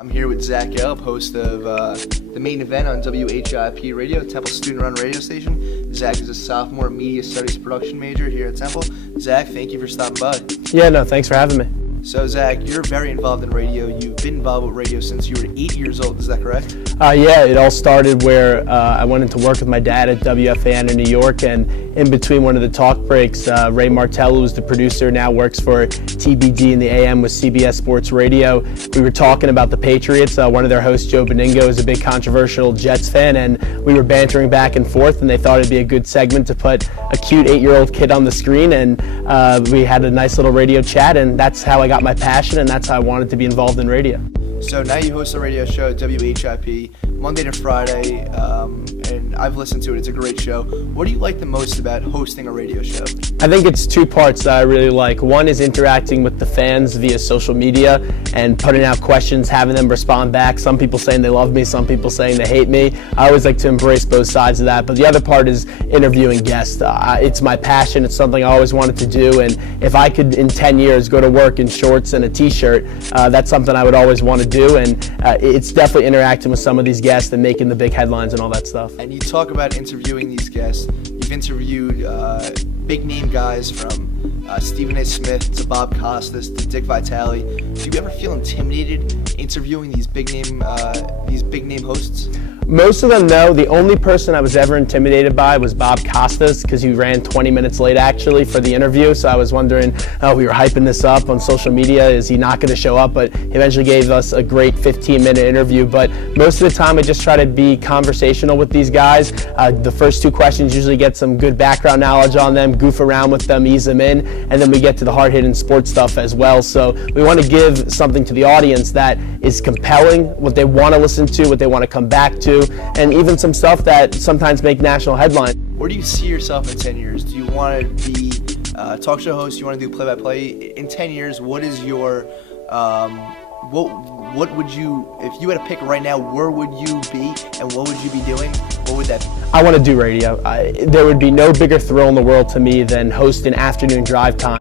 I'm here with Zach Gelb, host of The Main Event on WHIP Radio, Temple student-run radio station. Zach is a sophomore media studies production major here at Temple. Zach, thank you for stopping by. Yeah, no, thanks for having me. So, Zach, you're very involved in radio. You've been involved with radio since you were 8 years old. Is that correct? Yeah, it all started where I went into work with my dad at WFAN in New York, and in between one of the talk breaks, Ray Martell, who's the producer, now works for TBD in the AM with CBS Sports Radio. We were talking about the Patriots. One of their hosts, Joe Beningo, is a big controversial Jets fan, and we were bantering back and forth, and they thought it'd be a good segment to put a cute 8-year-old kid on the screen, and we had a nice little radio chat, and that's how I got my passion, and that's how I wanted to be involved in radio. So now you host a radio show at WHIP Monday to Friday, and I've listened to it. It's a great show. What do you like the most about hosting a radio show? I think it's two parts that I really like. One is interacting with the fans via social media and putting out questions, having them respond back. Some people saying they love me, some people saying they hate me. I always like to embrace both sides of that. But the other part is interviewing guests. It's my passion. It's something I always wanted to do. And if I could, in 10 years, go to work in shorts and a t-shirt, that's something I would always want to do. And it's definitely interacting with some of these guests and making the big headlines and all that stuff. And you talk about interviewing these guests. You've interviewed big name guys from Stephen A. Smith to Bob Costas to Dick Vitale. Do you ever feel intimidated interviewing these big name hosts? Most of them, no. The only person I was ever intimidated by was Bob Costas, because he ran 20 minutes late actually for the interview. So I was wondering, we were hyping this up on social media. Is he not going to show up? But he eventually gave us a great 15-minute interview. But most of the time I just try to be conversational with these guys. The first two questions usually get some good background knowledge on them, goof around with them, ease them in, and then we get to the hard-hitting sports stuff as well. So we want to give something to the audience that is compelling, what they want to listen to, what they want to come back to, and even some stuff that sometimes make national headlines. Where do you see yourself in 10 years? Do you want to be a talk show host? Do you want to do play-by-play? In 10 years, what is your, what would you, if you had to pick right now, where would you be and what would you be doing? What would that be? I want to do radio. There would be no bigger thrill in the world to me than hosting afternoon drive time.